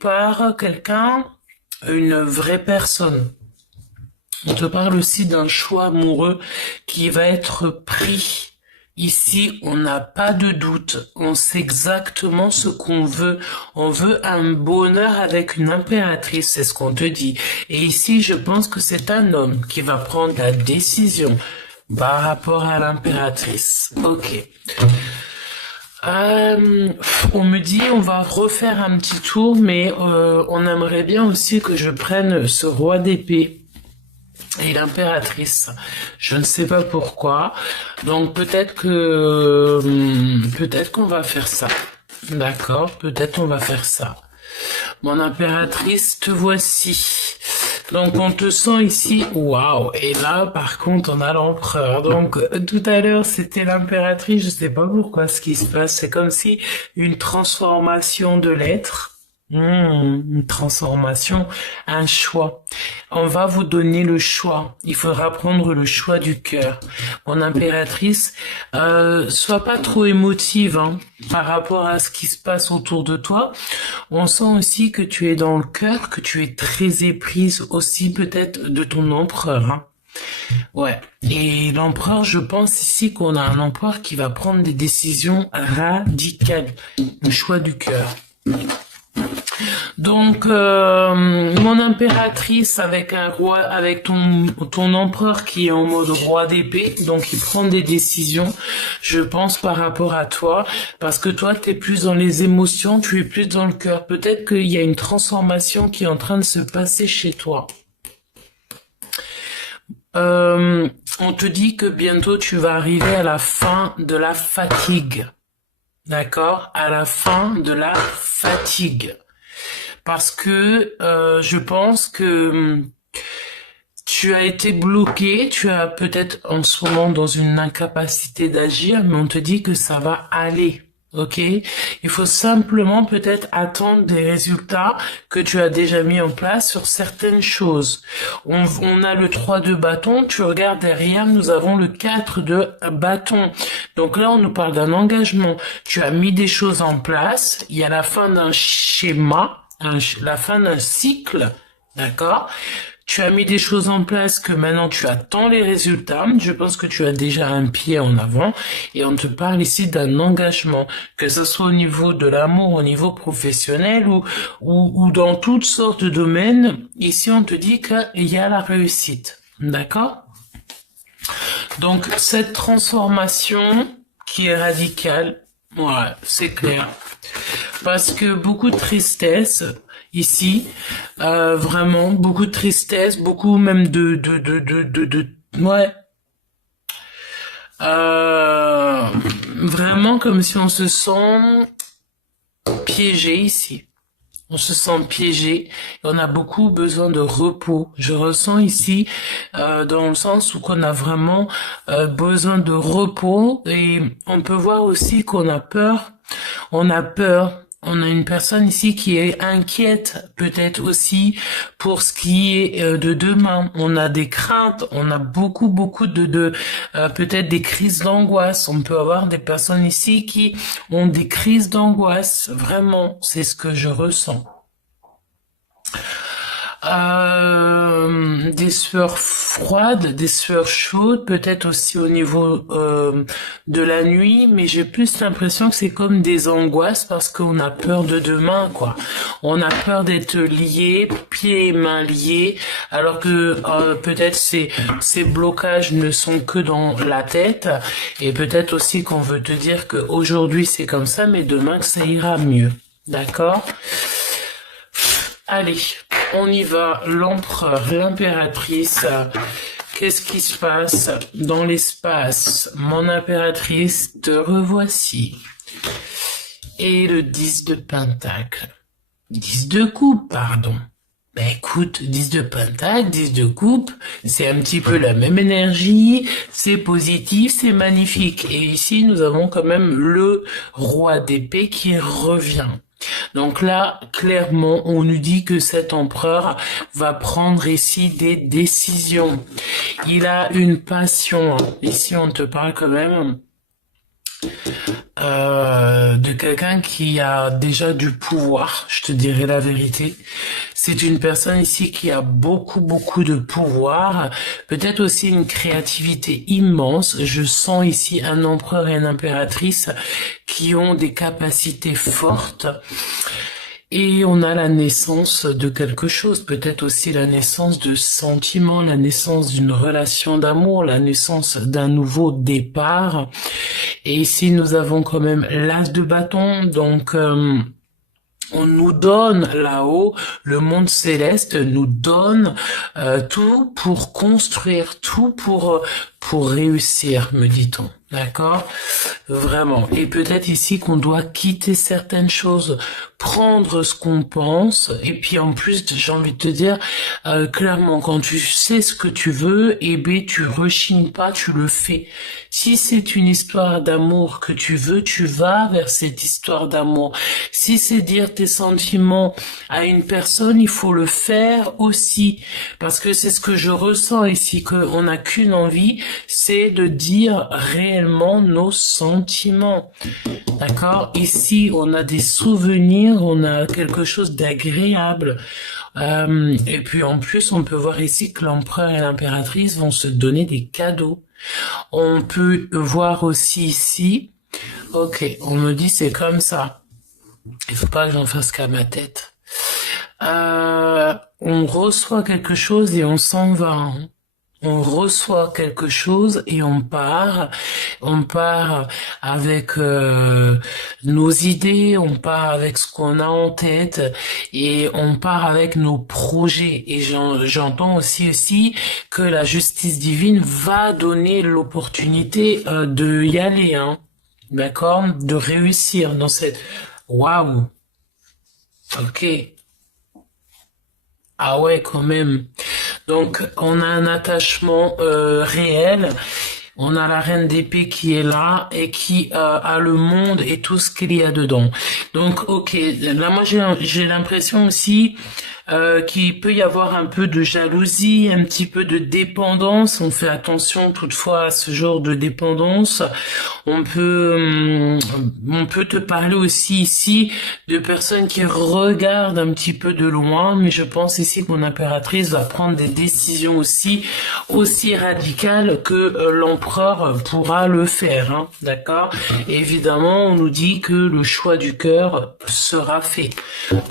par quelqu'un, une vraie personne. On te parle aussi d'un choix amoureux qui va être pris. Ici, on n'a pas de doute. On sait exactement ce qu'on veut. On veut un bonheur avec une impératrice, c'est ce qu'on te dit. Et ici, je pense que c'est un homme qui va prendre la décision par rapport à l'impératrice. Ok. On me dit on va refaire un petit tour, mais on aimerait bien aussi que je prenne ce roi d'épée et l'impératrice. Je ne sais pas pourquoi. Donc peut-être qu'on va faire ça. D'accord, peut-être on va faire ça. Mon impératrice, te voici. Donc on te sent ici, waouh. Et là, par contre, on a l'empereur. Donc tout à l'heure, c'était l'impératrice. Je sais pas pourquoi ce qui se passe. C'est comme si une transformation de l'être. Une transformation, un choix. On va vous donner le choix. Il faudra prendre le choix du cœur. Mon impératrice, sois pas trop émotive par rapport à ce qui se passe autour de toi. On sent aussi que tu es dans le cœur, que tu es très éprise aussi peut-être de ton empereur. Ouais. Et l'empereur, je pense ici qu'on a un empereur qui va prendre des décisions radicales. Le choix du cœur. Donc, mon impératrice avec un roi, avec ton empereur qui est en mode roi d'épée, donc il prend des décisions, je pense, par rapport à toi, parce que toi, t'es plus dans les émotions, tu es plus dans le cœur. Peut-être qu'il y a une transformation qui est en train de se passer chez toi. On te dit que bientôt tu vas arriver à la fin de la fatigue. D'accord? À la fin de la fatigue. Parce que je pense que tu as été bloqué, tu as peut-être en ce moment dans une incapacité d'agir, mais on te dit que ça va aller. Ok, il faut simplement peut-être attendre des résultats que tu as déjà mis en place sur certaines choses. On a le 3 de bâton, tu regardes derrière, nous avons le 4 de bâton. Donc là, on nous parle d'un engagement. Tu as mis des choses en place, il y a la fin d'un schéma, la fin d'un cycle, d'accord? Tu as mis des choses en place que maintenant tu attends les résultats. Je pense que tu as déjà un pied en avant et on te parle ici d'un engagement, que ce soit au niveau de l'amour, au niveau professionnel ou dans toutes sortes de domaines. Ici, on te dit qu'il y a la réussite. D'accord? Donc, cette transformation qui est radicale, ouais, c'est clair. Parce que beaucoup de tristesse ici, vraiment beaucoup de tristesse, beaucoup même ouais, vraiment comme si on se sent piégé ici. On se sent piégé et on a beaucoup besoin de repos. Je ressens ici dans le sens où qu'on a vraiment besoin de repos et on peut voir aussi qu'on a peur. On a peur. On a une personne ici qui est inquiète, peut-être aussi pour ce qui est de demain. On a des craintes, on a beaucoup de peut-être des crises d'angoisse. On peut avoir des personnes ici qui ont des crises d'angoisse. Vraiment, c'est ce que je ressens. Des sueurs froides, des sueurs chaudes, peut-être aussi au niveau de la nuit, mais j'ai plus l'impression que c'est comme des angoisses parce qu'on a peur de demain, quoi. On a peur d'être lié, pieds et mains liés, alors que peut-être ces blocages ne sont que dans la tête, et peut-être aussi qu'on veut te dire que aujourd'hui c'est comme ça, mais demain que ça ira mieux. D'accord? Allez, on y va, l'empereur, l'impératrice, qu'est-ce qui se passe dans l'espace? Mon impératrice, te revoici. Et le 10 de pentacle. 10 de coupe, pardon. Ben écoute, 10 de pentacle, 10 de coupe, c'est un petit peu la même énergie, c'est positif, c'est magnifique. Et ici, nous avons quand même le roi d'épée qui revient. Donc là, clairement, on nous dit que cet empereur va prendre ici des décisions. Il a une passion. Ici, on te parle quand même de quelqu'un qui a déjà du pouvoir, je te dirai la vérité. C'est une personne ici qui a beaucoup de pouvoir, peut-être aussi une créativité immense. Je sens ici un empereur et une impératrice qui ont des capacités fortes. Et on a la naissance de quelque chose, peut-être aussi la naissance de sentiments, la naissance d'une relation d'amour, la naissance d'un nouveau départ. Et ici, nous avons quand même l'as de bâton, donc on nous donne là-haut, le monde céleste nous donne tout pour construire, tout pour réussir, me dit-on. D'accord? Vraiment. Et peut-être ici qu'on doit quitter certaines choses, prendre ce qu'on pense, et puis en plus, j'ai envie de te dire, clairement, quand tu sais ce que tu veux, eh bien, tu rechignes pas, tu le fais. Si c'est une histoire d'amour que tu veux, tu vas vers cette histoire d'amour. Si c'est dire tes sentiments à une personne, il faut le faire aussi. Parce que c'est ce que je ressens ici, qu'on n'a qu'une envie, c'est de dire réellement nos sentiments. D'accord? Ici, on a des souvenirs, on a quelque chose d'agréable. Et puis en plus, on peut voir ici que l'empereur et l'impératrice vont se donner des cadeaux. On peut voir aussi ici, ok, on me dit c'est comme ça. Il faut pas que j'en fasse qu'à ma tête. On reçoit quelque chose et on s'en va. Hein. On reçoit quelque chose et on part. On part avec nos idées, on part avec ce qu'on a en tête et on part avec nos projets. Et j'entends aussi que la justice divine va donner l'opportunité de y aller, hein. D'accord? De réussir dans cette... Waouh! Ok. Ah ouais, quand même. Donc, on a un attachement réel. On a la reine d'épée qui est là et qui a le monde et tout ce qu'il y a dedans. Donc, ok. Là, moi, j'ai l'impression aussi qu'il peut y avoir un peu de jalousie, un petit peu de dépendance. On fait attention toutefois à ce genre de dépendance. On peut te parler aussi ici de personnes qui regardent un petit peu de loin, mais je pense ici que mon impératrice va prendre des décisions aussi radicales que l'empereur pourra le faire, hein, d'accord? Évidemment, on nous dit que le choix du cœur sera fait.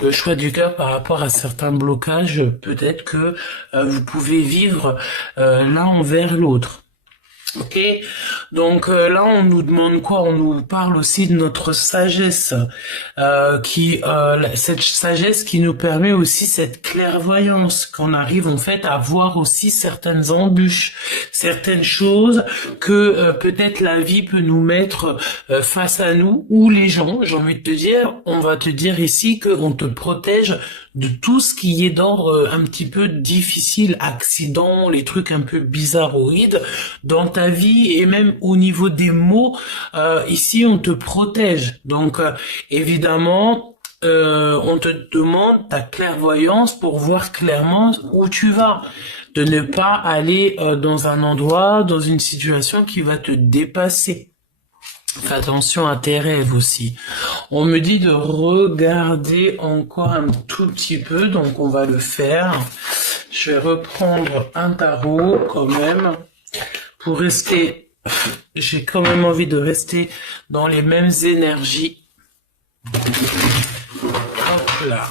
Le choix du cœur par rapport à certains blocages, peut-être que vous pouvez vivre l'un envers l'autre. Ok, donc là on nous demande quoi? On nous parle aussi de notre sagesse, cette sagesse qui nous permet aussi cette clairvoyance, qu'on arrive en fait à voir aussi certaines embûches, certaines choses que peut-être la vie peut nous mettre face à nous, ou les gens, j'ai envie de te dire, on va te dire ici qu'on te protège de tout ce qui est d'ordre un petit peu difficile, accidents, les trucs un peu bizarroïdes dans ta vie et même au niveau des mots, ici on te protège. Donc évidemment, on te demande ta clairvoyance pour voir clairement où tu vas, de ne pas aller dans un endroit, dans une situation qui va te dépasser. Fais attention à tes rêves aussi. On me dit de regarder encore un tout petit peu, donc on va le faire. Je vais reprendre un tarot quand même pour rester. J'ai quand même envie de rester dans les mêmes énergies. Hop là.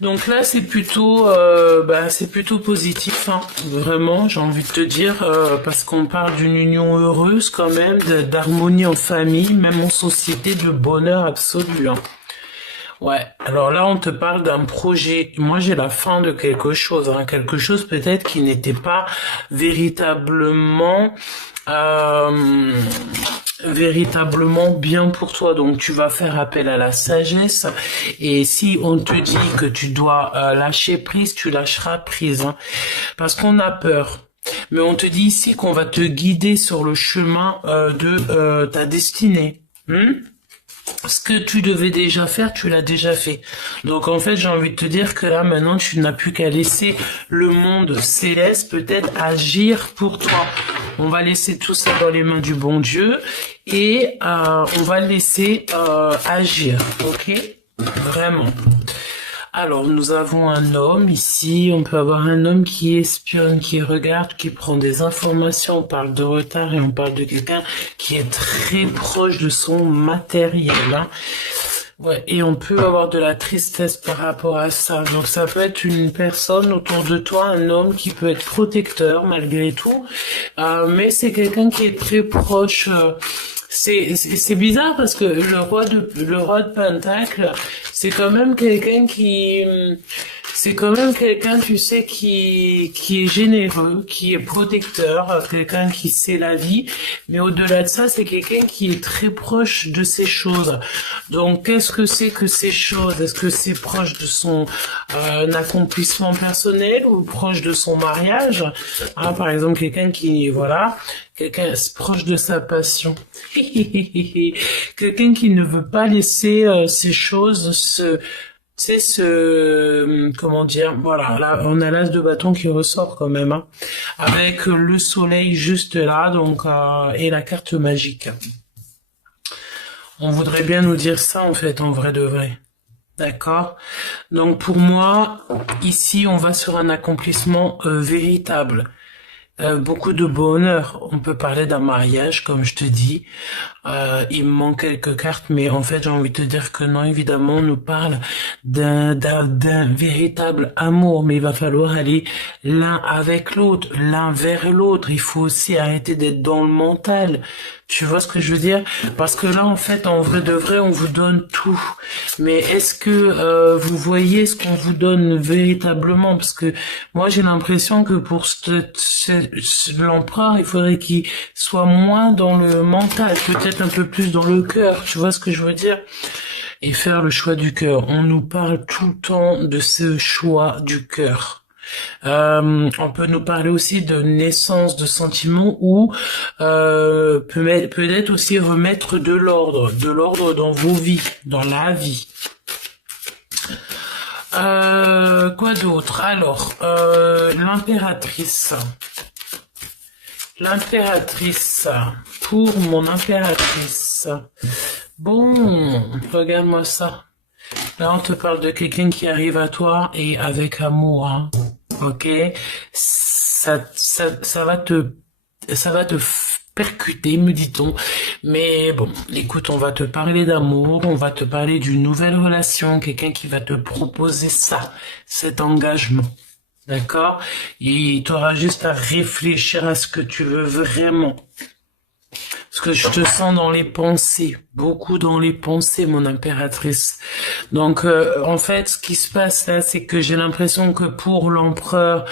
Donc là, c'est plutôt positif, hein. Vraiment, j'ai envie de te dire, parce qu'on parle d'une union heureuse quand même, d'harmonie en famille, même en société, de bonheur absolu, hein. Ouais, alors là, on te parle d'un projet. Moi, j'ai la fin de quelque chose, hein. Quelque chose peut-être qui n'était pas véritablement bien pour toi. Donc tu vas faire appel à la sagesse, et si on te dit que tu dois lâcher prise, tu lâcheras prise, hein, parce qu'on a peur. Mais on te dit ici qu'on va te guider sur le chemin de ta destinée. ce que tu devais déjà faire, tu l'as déjà fait. Donc en fait, j'ai envie de te dire que là, maintenant, tu n'as plus qu'à laisser le monde céleste peut-être agir pour toi. On va laisser tout ça dans les mains du bon Dieu et on va le laisser agir, ok? Vraiment. Alors, nous avons un homme ici, on peut avoir un homme qui espionne, qui regarde, qui prend des informations, on parle de retard et on parle de quelqu'un qui est très proche de son matériel, hein. Ouais, et on peut avoir de la tristesse par rapport à ça. Donc ça peut être une personne autour de toi, un homme qui peut être protecteur malgré tout, mais c'est quelqu'un qui est très proche. C'est bizarre parce que le roi de Pentacle, c'est quand même quelqu'un c'est quand même quelqu'un, tu sais, qui est généreux, qui est protecteur, quelqu'un qui sait la vie, mais au-delà de ça, c'est quelqu'un qui est très proche de ces choses. Donc, qu'est-ce que c'est que ces choses? Est-ce que c'est proche de son accomplissement personnel ou proche de son mariage? Ah, par exemple, quelqu'un qui, voilà, quelqu'un proche de sa passion. Quelqu'un qui ne veut pas laisser ces choses comment dire, voilà, là, on a l'as de bâton qui ressort quand même, hein, avec le soleil juste là, donc, et la carte magique. On voudrait bien nous dire ça, en fait, en vrai de vrai. D'accord? Donc, pour moi, ici, on va sur un accomplissement véritable. Beaucoup de bonheur. On peut parler d'un mariage, comme je te dis. Il me manque quelques cartes, mais en fait, j'ai envie de te dire que non, évidemment, on nous parle d'un véritable amour, mais il va falloir aller l'un avec l'autre, l'un vers l'autre. Il faut aussi arrêter d'être dans le mental. Tu vois ce que je veux dire? Parce que là, en fait, en vrai de vrai, on vous donne tout. Mais est-ce que vous voyez ce qu'on vous donne véritablement? Parce que moi, j'ai l'impression que pour l'empereur, il faudrait qu'il soit moins dans le mental, peut-être un peu plus dans le cœur. Tu vois ce que je veux dire? Et faire le choix du cœur. On nous parle tout le temps de ce choix du cœur. On peut nous parler aussi de naissance de sentiments ou peut-être aussi remettre de l'ordre dans vos vies, dans la vie. Quoi d'autre? Alors, l'impératrice. L'impératrice. Pour mon impératrice. Bon, regarde-moi ça. Là, on te parle de quelqu'un qui arrive à toi et avec amour, hein. Ok? Ça va te percuter, me dit-on. Mais bon, écoute, on va te parler d'amour, on va te parler d'une nouvelle relation, quelqu'un qui va te proposer ça, cet engagement. D'accord? Et tu auras juste à réfléchir à ce que tu veux vraiment. Parce que je te sens dans les pensées, beaucoup dans les pensées, mon impératrice. Donc, en fait, ce qui se passe là, c'est que j'ai l'impression que pour l'empereur,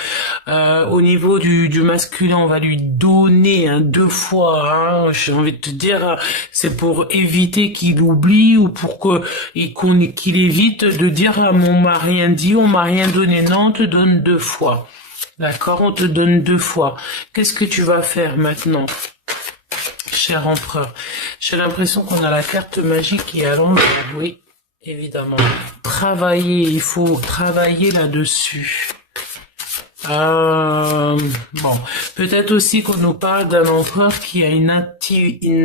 au niveau du masculin, on va lui donner 2 fois. Hein, j'ai envie de te dire, c'est pour éviter qu'il oublie ou pour qu'il évite de dire on m'a rien dit, on m'a rien donné. Non, on te donne 2 fois. D'accord, on te donne 2 fois. Qu'est-ce que tu vas faire maintenant? Cher empereur, j'ai l'impression qu'on a la carte magique qui est à l'envers. Oui, évidemment. Travailler, il faut travailler là-dessus. Bon, peut-être aussi qu'on nous parle d'un empereur qui a une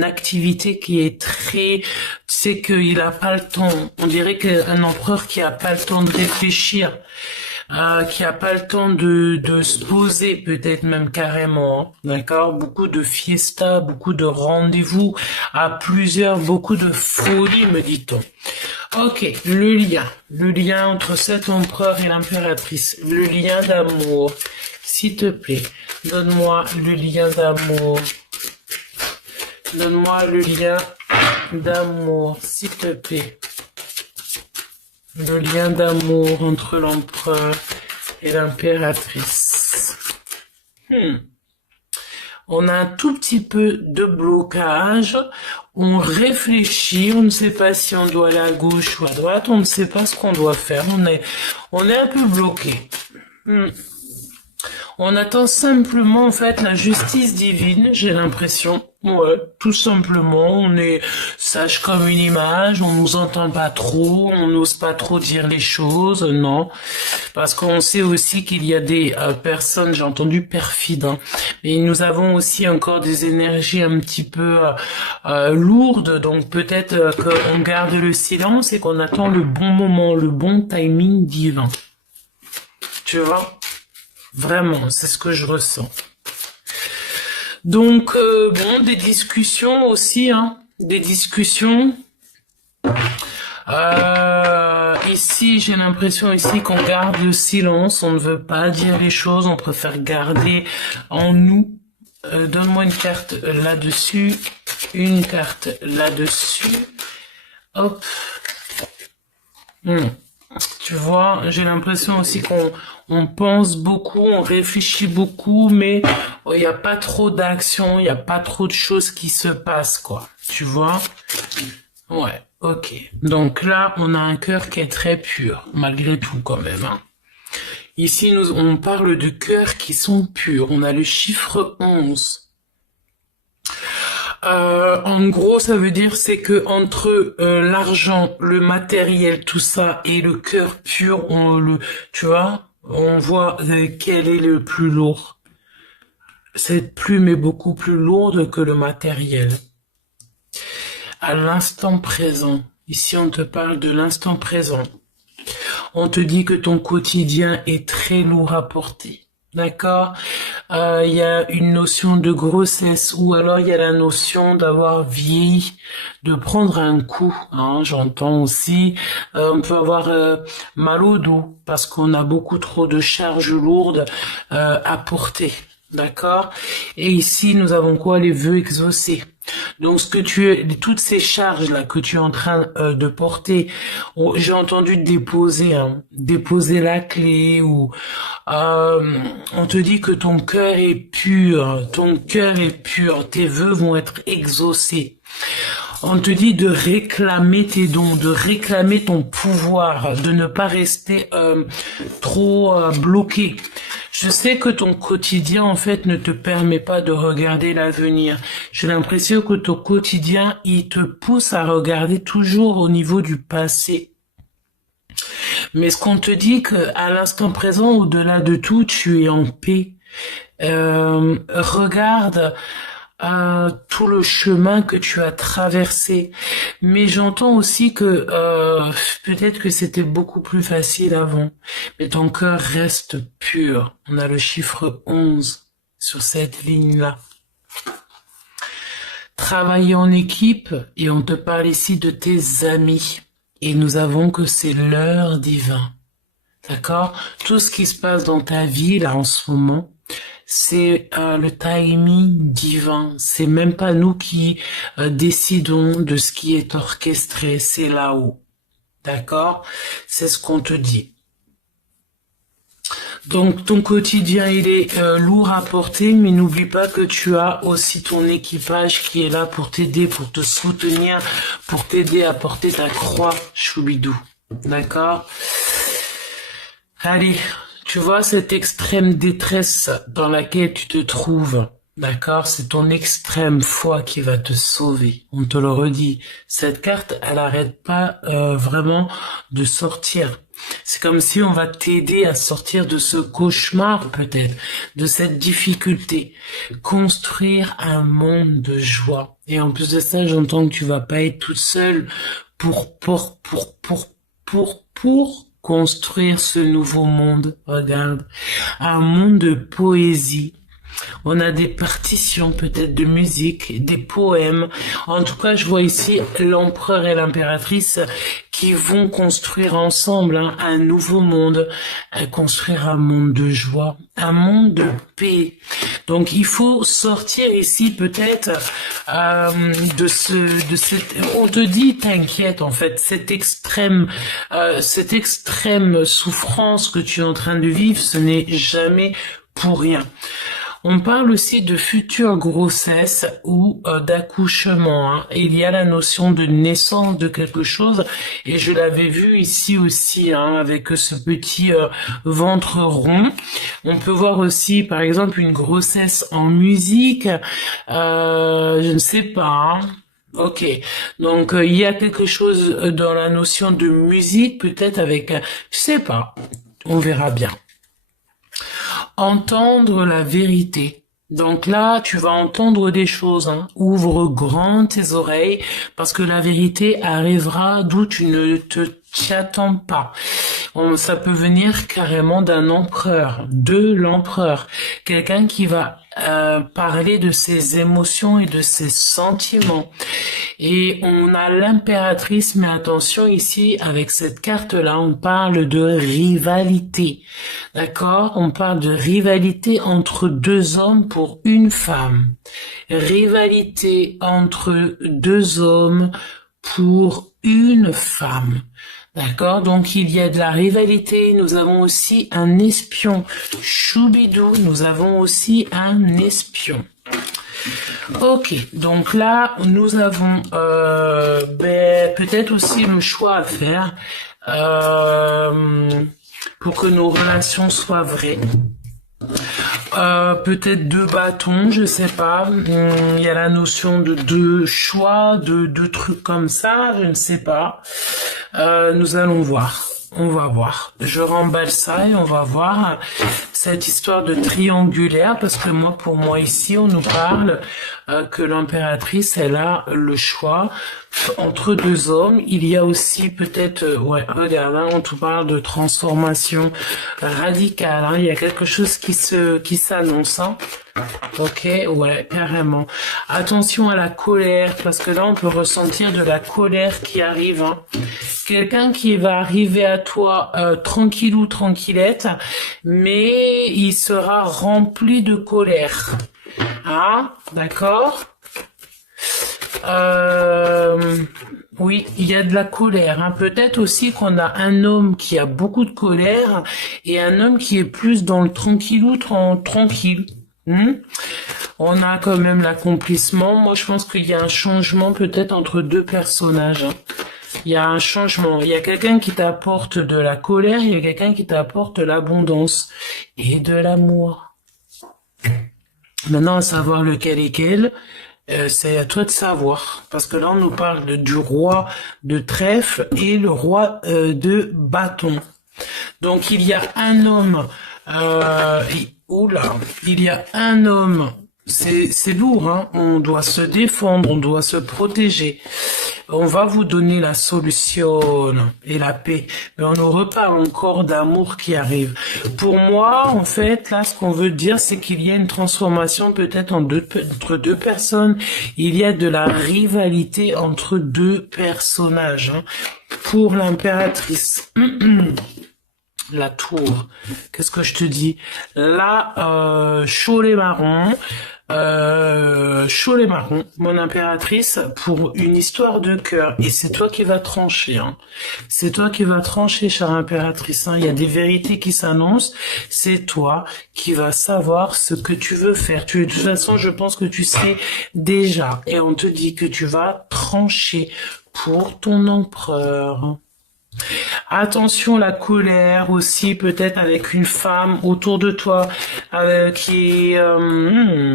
activité qui est très, tu sais qu'il a pas le temps. On dirait qu'un empereur qui a pas le temps de réfléchir. Qui a pas le temps de se poser, peut-être même carrément, hein, d'accord? Beaucoup de fiesta, beaucoup de rendez-vous à plusieurs, beaucoup de folie, me dit-on. Ok, le lien entre cet empereur et l'impératrice, le lien d'amour, s'il te plaît, donne-moi le lien d'amour. Donne-moi le lien d'amour, s'il te plaît. Le lien d'amour entre l'empereur et l'impératrice. On a un tout petit peu de blocage. On réfléchit. On ne sait pas si on doit aller à gauche ou à droite. On ne sait pas ce qu'on doit faire. On est un peu bloqué. On attend simplement, en fait, la justice divine, j'ai l'impression. Ouais, tout simplement, on est sage comme une image, on nous entend pas trop, on n'ose pas trop dire les choses, non. Parce qu'on sait aussi qu'il y a des personnes, j'ai entendu perfides, hein, mais nous avons aussi encore des énergies un petit peu lourdes, donc peut-être qu'on garde le silence et qu'on attend le bon moment, le bon timing divin. Tu vois? Vraiment, c'est ce que je ressens. Donc, bon, des discussions aussi, hein, des discussions. Ici, j'ai l'impression ici qu'on garde le silence, on ne veut pas dire les choses, on préfère garder en nous. Donne-moi une carte là-dessus, une carte là-dessus. Hop. Tu vois, j'ai l'impression aussi qu'on pense beaucoup, on réfléchit beaucoup, mais il n'y a pas trop d'action, il n'y a pas trop de choses qui se passent, quoi. Tu vois? Ouais, ok. Donc là, on a un cœur qui est très pur, malgré tout, quand même, hein. Ici, on parle de cœurs qui sont purs. On a le chiffre 11. En gros, ça veut dire c'est que entre l'argent, le matériel, tout ça et le cœur pur, tu vois, on voit quel est le plus lourd. Cette plume est beaucoup plus lourde que le matériel. À l'instant présent, ici on te parle de l'instant présent. On te dit que ton quotidien est très lourd à porter. D'accord? Il y a une notion de grossesse ou alors il y a la notion d'avoir vieilli, de prendre un coup. Hein, j'entends aussi, on peut avoir mal au dos parce qu'on a beaucoup trop de charges lourdes à porter. D'accord? Et ici, nous avons quoi? Les vœux exaucés. Donc, toutes ces charges-là que tu es en train de porter, j'ai entendu déposer, hein, déposer la clé ou on te dit que ton cœur est pur, tes vœux vont être exaucés. On te dit de réclamer tes dons, de réclamer ton pouvoir, de ne pas rester trop bloqué. Je sais que ton quotidien, en fait, ne te permet pas de regarder l'avenir. J'ai l'impression que ton quotidien, il te pousse à regarder toujours au niveau du passé. Mais ce qu'on te dit que à l'instant présent, au-delà de tout, tu es en paix. Regarde tout le chemin que tu as traversé. Mais j'entends aussi que peut-être que c'était beaucoup plus facile avant. Mais ton cœur reste pur. On a le chiffre 11 sur cette ligne-là. Travailler en équipe, et on te parle ici de tes amis. Et nous avons que c'est l'heure divin. D'accord? Tout ce qui se passe dans ta vie, là, en ce moment, c'est le timing divin. C'est même pas nous qui décidons de ce qui est orchestré. C'est là-haut. D'accord? C'est ce qu'on te dit. Donc ton quotidien il est lourd à porter, mais n'oublie pas que tu as aussi ton équipage qui est là pour t'aider, pour te soutenir, pour t'aider à porter ta croix, Choubidou. D'accord? Allez, tu vois cette extrême détresse dans laquelle tu te trouves. D'accord? C'est ton extrême foi qui va te sauver. On te le redit. Cette carte, elle arrête pas vraiment de sortir. C'est comme si on va t'aider à sortir de ce cauchemar peut-être, de cette difficulté. Construire un monde de joie. Et en plus de ça, j'entends que tu vas pas être toute seule pour construire ce nouveau monde. Regarde. Un monde de poésie. On a des partitions peut-être de musique, des poèmes. En tout cas, je vois ici l'empereur et l'impératrice qui vont construire ensemble un nouveau monde, construire un monde de joie, un monde de paix. Donc, il faut sortir ici peut-être on te dit, t'inquiète en fait, cette extrême souffrance que tu es en train de vivre, ce n'est jamais pour rien. On parle aussi de future grossesse ou d'accouchement. Hein. Il y a la notion de naissance de quelque chose et je l'avais vu ici aussi hein, avec ce petit ventre rond. On peut voir aussi par exemple une grossesse en musique. Je ne sais pas. Hein. Ok, donc il y a quelque chose dans la notion de musique, peut-être avec, je sais pas, on verra bien. Entendre la vérité. Donc là, tu vas entendre des choses. Hein. Ouvre grand tes oreilles parce que la vérité arrivera d'où tu ne t'y attends pas. Ça peut venir carrément d'un empereur, de l'empereur, quelqu'un qui va parler de ses émotions et de ses sentiments. Et on a l'impératrice, mais attention ici, avec cette carte-là, on parle de rivalité. D'accord? On parle de rivalité entre deux hommes pour une femme. Rivalité entre deux hommes pour une femme. D'accord, donc il y a de la rivalité, nous avons aussi un espion. Choubidou, nous avons aussi un espion. Ok, donc là, nous avons peut-être aussi le choix à faire pour que nos relations soient vraies. Peut-être 2 bâtons, je sais pas. Il y a la notion de 2 choix, de 2 trucs comme ça, je ne sais pas. Nous allons voir. On va voir. Je remballe ça et on va voir cette histoire de triangulaire parce que pour moi ici, on nous parle que l'impératrice, elle a le choix entre 2 hommes. Il y a aussi peut-être, regarde, hein, on te parle de transformation radicale. Hein, il y a quelque chose qui s'annonce. Hein. Ok, ouais, carrément. Attention à la colère, parce que là, on peut ressentir de la colère qui arrive. Hein. Quelqu'un qui va arriver à toi tranquillou, tranquillette, mais il sera rempli de colère. Ah, d'accord. Oui, il y a de la colère. Hein. Peut-être aussi qu'on a un homme qui a beaucoup de colère et un homme qui est plus dans le tranquillou, tranquille. On a quand même l'accomplissement. Moi, je pense qu'il y a un changement peut-être entre 2 personnages. Hein. Il y a un changement. Il y a quelqu'un qui t'apporte de la colère, il y a quelqu'un qui t'apporte de l'abondance et de l'amour. Maintenant, à savoir lequel est quel, c'est à toi de savoir. Parce que là, on nous parle du roi de trèfle et le roi de bâton. Donc, il y a un homme... il y a un homme, c'est lourd, hein. On doit se défendre, on doit se protéger. On va vous donner la solution et la paix. Mais on nous reparle encore d'amour qui arrive. Pour moi, en fait, là, ce qu'on veut dire, c'est qu'il y a une transformation peut-être entre 2 personnes. Il y a de la rivalité entre 2 personnages. Hein, pour l'impératrice. La tour, qu'est-ce que je te dis? Là, Cholet marron, mon impératrice, pour une histoire de cœur. Et c'est toi qui vas trancher. Hein. C'est toi qui vas trancher, chère impératrice. Hein. Il y a des vérités qui s'annoncent. C'est toi qui vas savoir ce que tu veux faire. De toute façon, je pense que tu sais déjà. Et on te dit que tu vas trancher pour ton empereur. Attention, la colère aussi, peut-être avec une femme autour de toi qui est...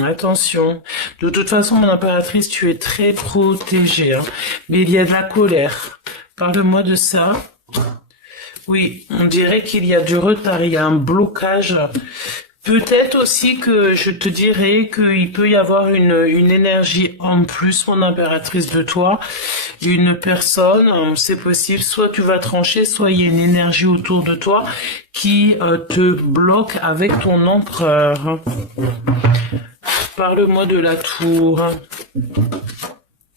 attention. De toute façon, mon impératrice, tu es très protégée. Hein. Mais il y a de la colère. Parle-moi de ça. Oui, on dirait qu'il y a du retard, il y a un blocage. Peut-être aussi que je te dirais qu'il peut y avoir une énergie en plus, mon impératrice, de toi. Une personne, c'est possible, soit tu vas trancher, soit il y a une énergie autour de toi qui te bloque avec ton empereur. Parle-moi de la tour.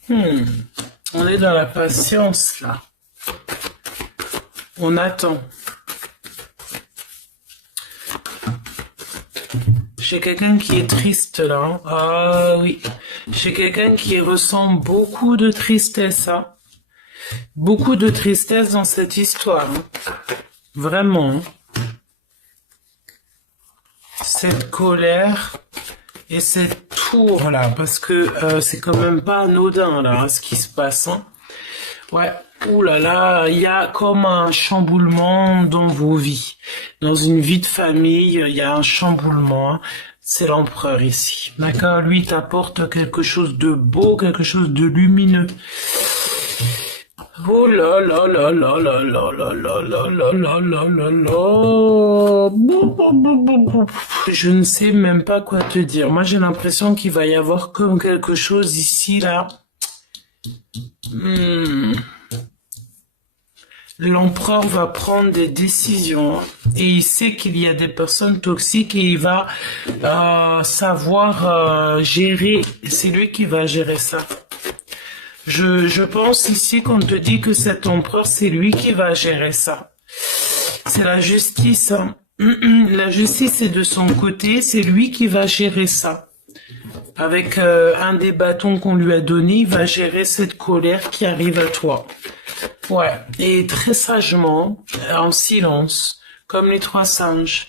On est dans la patience, là. On attend. J'ai quelqu'un qui est triste là. Hein. Ah oui. J'ai quelqu'un qui ressent beaucoup de tristesse. Hein. Beaucoup de tristesse dans cette histoire. Hein. Vraiment. Hein. Cette colère. Et cette tour là, parce que c'est quand même pas anodin là, ce qui se passe. Hein. Ouais. Ouh là là, il y a comme un chamboulement dans vos vies. Dans une vie de famille, il y a un chamboulement. Hein. C'est l'empereur ici. D'accord? Lui t'apporte quelque chose de beau, quelque chose de lumineux. Oh là là là là là là là là là là là là là là. Je ne sais même pas quoi te dire. Moi, j'ai l'impression qu'il va y avoir comme quelque chose ici, là. L'empereur va prendre des décisions et il sait qu'il y a des personnes toxiques et il va savoir gérer. C'est lui qui va gérer ça. Je pense ici qu'on te dit que cet empereur, c'est lui qui va gérer ça. C'est la justice. Hein. La justice est de son côté, c'est lui qui va gérer ça. Avec un des bâtons qu'on lui a donné, il va gérer cette colère qui arrive à toi. Ouais, et très sagement, en silence, comme les 3 singes.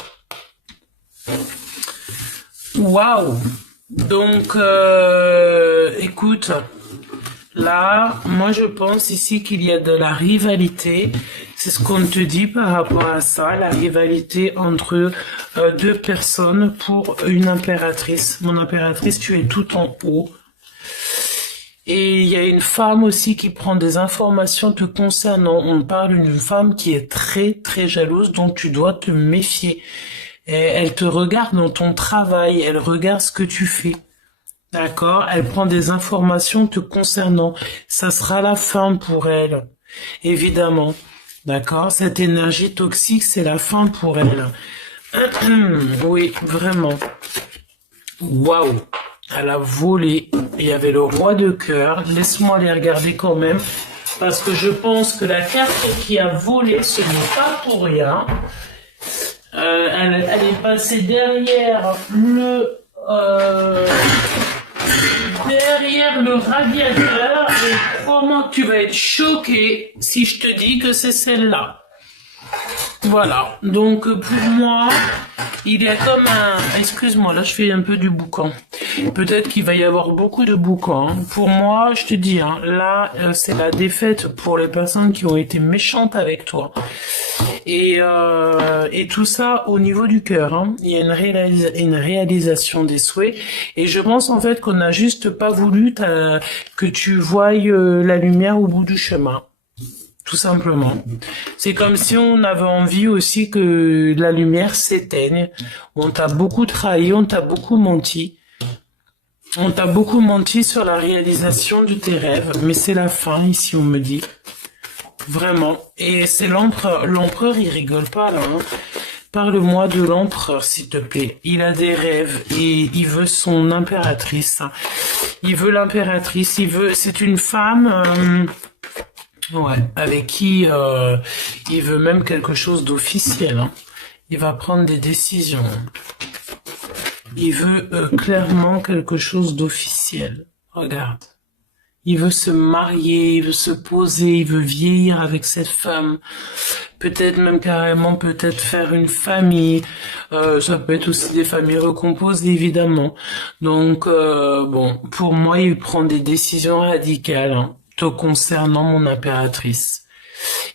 Waouh! Donc, écoute, là, moi je pense ici qu'il y a de la rivalité. C'est ce qu'on te dit par rapport à ça, la rivalité entre 2 personnes pour une impératrice. Mon impératrice, tu es tout en haut. Et il y a une femme aussi qui prend des informations te concernant. On parle d'une femme qui est très très jalouse, dont tu dois te méfier. Et elle te regarde dans ton travail, elle regarde ce que tu fais. D'accord? Elle prend des informations te concernant. Ça sera la fin pour elle, évidemment. D'accord? Cette énergie toxique, c'est la fin pour elle. Oui, vraiment. Waouh! Elle a volé. Il y avait le roi de cœur. Laisse-moi les regarder quand même. Parce que je pense que la carte qui a volé, ce n'est pas pour rien. Elle est passée derrière le radiateur. Et comment tu vas être choqué si je te dis que c'est celle-là. Voilà. Donc, pour moi, il y a comme un... Excuse-moi, là, je fais un peu du boucan. Peut-être qu'il va y avoir beaucoup de boucan. Hein. Pour moi, je te dis, hein, là, c'est la défaite pour les personnes qui ont été méchantes avec toi. Et tout ça au niveau du cœur. Hein. Il y a une réalisation des souhaits. Et je pense, en fait, qu'on n'a juste pas voulu que tu voies la lumière au bout du chemin. Tout simplement. C'est comme si on avait envie aussi que la lumière s'éteigne. On t'a beaucoup trahi, on t'a beaucoup menti. On t'a beaucoup menti sur la réalisation de tes rêves. Mais c'est la fin, ici, on me dit. Vraiment. Et c'est l'empereur. L'empereur, il rigole pas, là. Hein. Parle-moi de l'empereur, s'il te plaît. Il a des rêves et il veut son impératrice. Il veut l'impératrice. C'est une femme... Ouais, avec qui il veut même quelque chose d'officiel. Hein. Il va prendre des décisions. Il veut clairement quelque chose d'officiel. Regarde. Il veut se marier, il veut se poser, il veut vieillir avec cette femme. Peut-être même carrément, peut-être faire une famille. Ça peut être aussi des familles recomposées, évidemment. Donc, bon, pour moi, il prend des décisions radicales. Hein. Te concernant, mon impératrice.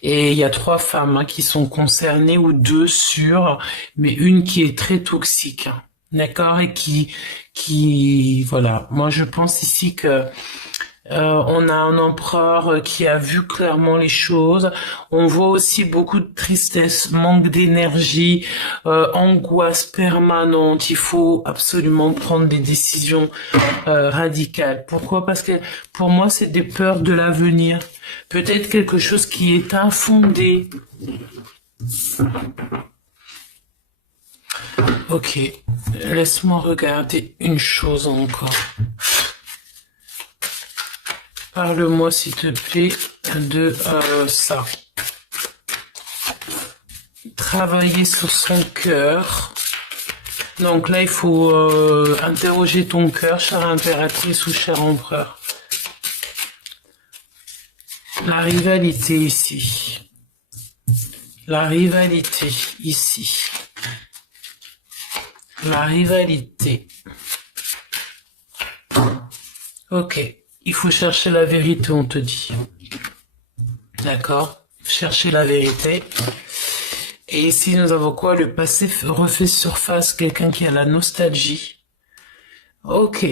Et il y a 3 femmes hein, qui sont concernées, ou 2 sûres, mais une qui est très toxique. Hein, d'accord? Et qui, voilà. Moi, je pense ici que on a un empereur qui a vu clairement les choses. On voit aussi beaucoup de tristesse, manque d'énergie, angoisse permanente. Il faut absolument prendre des décisions radicales. Pourquoi? Parce que pour moi, c'est des peurs de l'avenir. Peut-être quelque chose qui est infondé. Ok, laisse-moi regarder une chose encore. Parle-moi, s'il te plaît, de ça. Travailler sur son cœur. Donc là, il faut interroger ton cœur, chère impératrice ou cher empereur. La rivalité ici. La rivalité ici. La rivalité. Ok, il faut chercher la vérité, on te dit. D'accord? Chercher la vérité. Et ici, nous avons quoi? Le passé refait surface, quelqu'un qui a la nostalgie. Ok.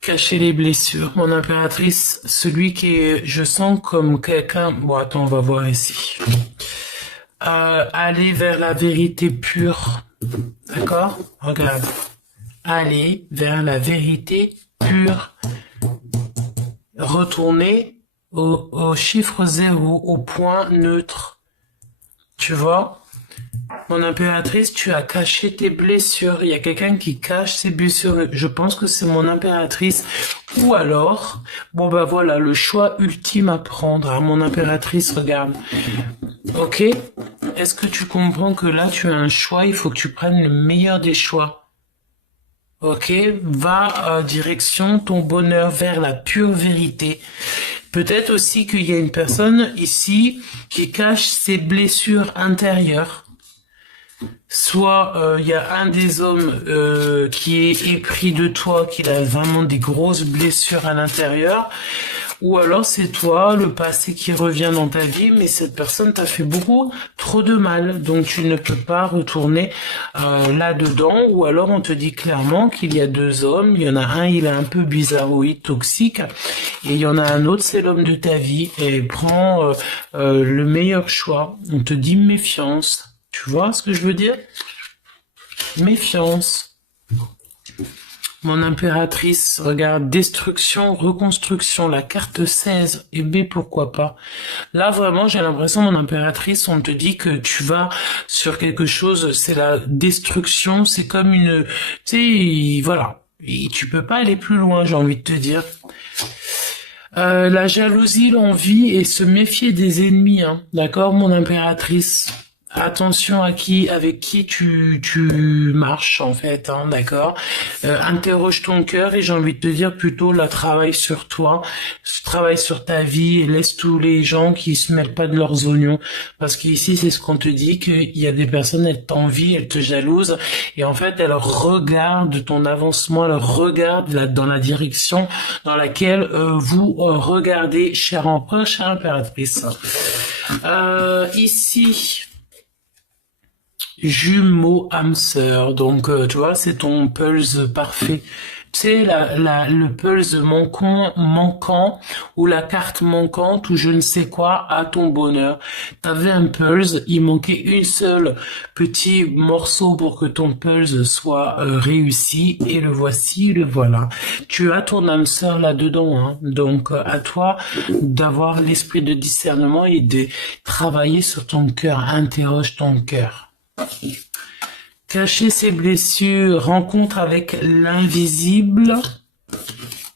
Cacher les blessures. Mon impératrice, celui qui est, je sens comme quelqu'un... Bon, attends, on va voir ici. Aller vers la vérité pure. D'accord? Regarde. Aller vers la vérité pure. Retourner au chiffre zéro, au point neutre. Tu vois? Mon impératrice, tu as caché tes blessures. Il y a quelqu'un qui cache ses blessures. Je pense que c'est mon impératrice. Ou alors, bon bah voilà, le choix ultime à prendre. Hein, mon impératrice, regarde. Ok? Est-ce que tu comprends que là, tu as un choix? Il faut que tu prennes le meilleur des choix. Ok? Va direction ton bonheur vers la pure vérité. Peut-être aussi qu'il y a une personne ici qui cache ses blessures intérieures. Soit il y a un des hommes qui est épris de toi, qui a vraiment des grosses blessures à l'intérieur, ou alors c'est toi, le passé qui revient dans ta vie, mais cette personne t'a fait beaucoup trop de mal, donc tu ne peux pas retourner là-dedans, ou alors on te dit clairement qu'il y a deux hommes, il y en a un, il est un peu bizarroïde, toxique, et il y en a un autre, c'est l'homme de ta vie, et prends le meilleur choix. On te dit méfiance. Tu vois ce que je veux dire? Méfiance. Mon impératrice, regarde, destruction, reconstruction, la carte 16, et B, pourquoi pas. Là, vraiment, j'ai l'impression, mon impératrice, on te dit que tu vas sur quelque chose, c'est la destruction, c'est comme une... Tu sais, voilà. Et tu peux pas aller plus loin, j'ai envie de te dire. La jalousie, l'envie, et se méfier des ennemis, hein. D'accord, mon impératrice? Attention à avec qui tu marches en fait, hein, d'accord. Interroge ton cœur et j'ai envie de te dire plutôt là, travaille sur toi, travaille sur ta vie et laisse tous les gens qui se mêlent pas de leurs oignons, parce qu'ici c'est ce qu'on te dit, qu'il y a des personnes, elles t'envient, elles te jalousent et en fait elles regardent ton avancement, elles regardent dans la direction dans laquelle vous regardez, cher empereur, chère impératrice. Ici jumeau âme sœur, donc tu vois, c'est ton pulse parfait. Tu sais, le pulse manquant ou la carte manquante ou je ne sais quoi à ton bonheur. T'avais un pulse, il manquait une seule petit morceau pour que ton pulse soit réussi et le voici, le voilà. Tu as ton âme sœur là-dedans, hein. Donc à toi d'avoir l'esprit de discernement et de travailler sur ton cœur. Interroge ton cœur. Cacher ses blessures, rencontre avec l'invisible.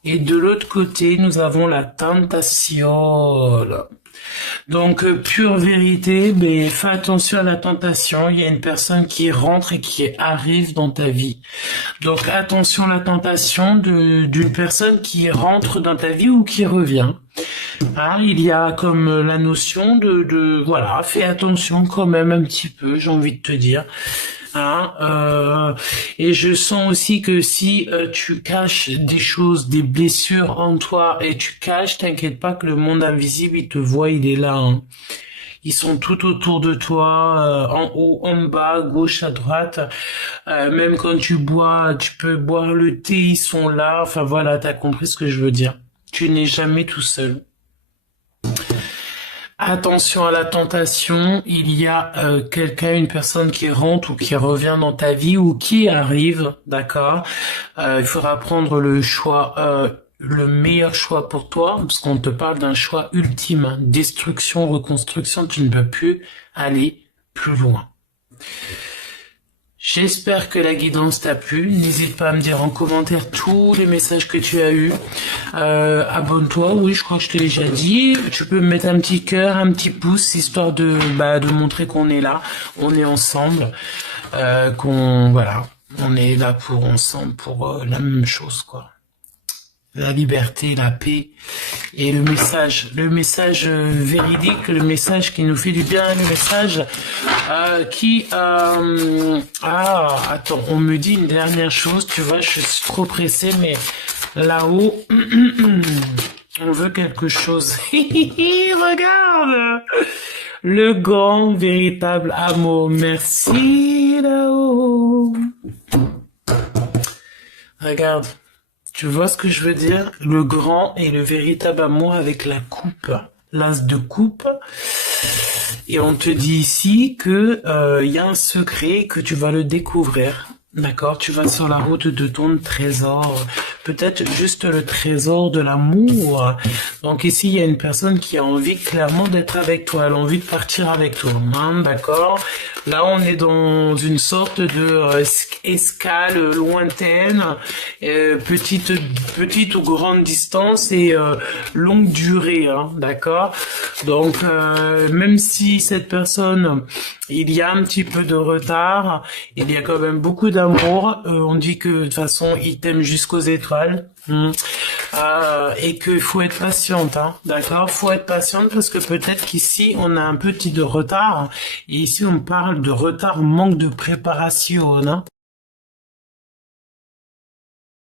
Et de l'autre côté, nous avons la tentation. Donc, pure vérité, mais fais attention à la tentation. Il y a une personne qui rentre et qui arrive dans ta vie. Donc, attention à la tentation d'une personne qui rentre dans ta vie ou qui revient. Hein, il y a comme la notion voilà, fais attention quand même un petit peu, j'ai envie de te dire. Hein, et je sens aussi que si tu caches des choses, des blessures en toi et tu caches, t'inquiète pas que le monde invisible, il te voit, il est là. Hein. Ils sont tout autour de toi, en haut, en bas, gauche, à droite. Même quand tu bois, tu peux boire le thé, ils sont là. Enfin voilà, t'as compris ce que je veux dire. Tu n'es jamais tout seul. Attention à la tentation, il y a quelqu'un, une personne qui rentre ou qui revient dans ta vie ou qui arrive, d'accord. Il faudra prendre le choix, le meilleur choix pour toi, parce qu'on te parle d'un choix ultime, hein. Destruction, reconstruction, tu ne peux plus aller plus loin. J'espère que la guidance t'a plu. N'hésite pas à me dire en commentaire tous les messages que tu as eus. Abonne-toi, oui, je crois que je te l'ai déjà dit. Tu peux me mettre un petit cœur, un petit pouce, histoire de montrer qu'on est là, on est ensemble, voilà, on est là pour ensemble pour la même chose, quoi. la liberté, la paix et le message véridique, le message qui nous fait du bien, le message attends, on me dit une dernière chose, tu vois, je suis trop pressé, mais là-haut, on veut quelque chose. Regarde, le grand véritable amour. Merci là-haut. Regarde. Tu vois ce que je veux dire? Le grand et le véritable amour avec la coupe, l'as de coupe. Et on te dit ici que il y a un secret que tu vas le découvrir. D'accord? Tu vas sur la route de ton trésor. Peut-être juste le trésor de l'amour. Donc ici, il y a une personne qui a envie clairement d'être avec toi. Elle a envie de partir avec toi. Hein, d'accord? Là, on est dans une sorte de escale lointaine, petite ou grande distance et longue durée. Hein, d'accord? Donc, même si cette personne, il y a un petit peu de retard, il y a quand même beaucoup d'amour. On dit que de toute façon, il t'aime jusqu'aux étoiles. Et qu'il faut être patiente, hein, d'accord? Faut être patiente parce que peut-être qu'ici on a un petit de retard. Et ici on parle de retard, manque de préparation, hein.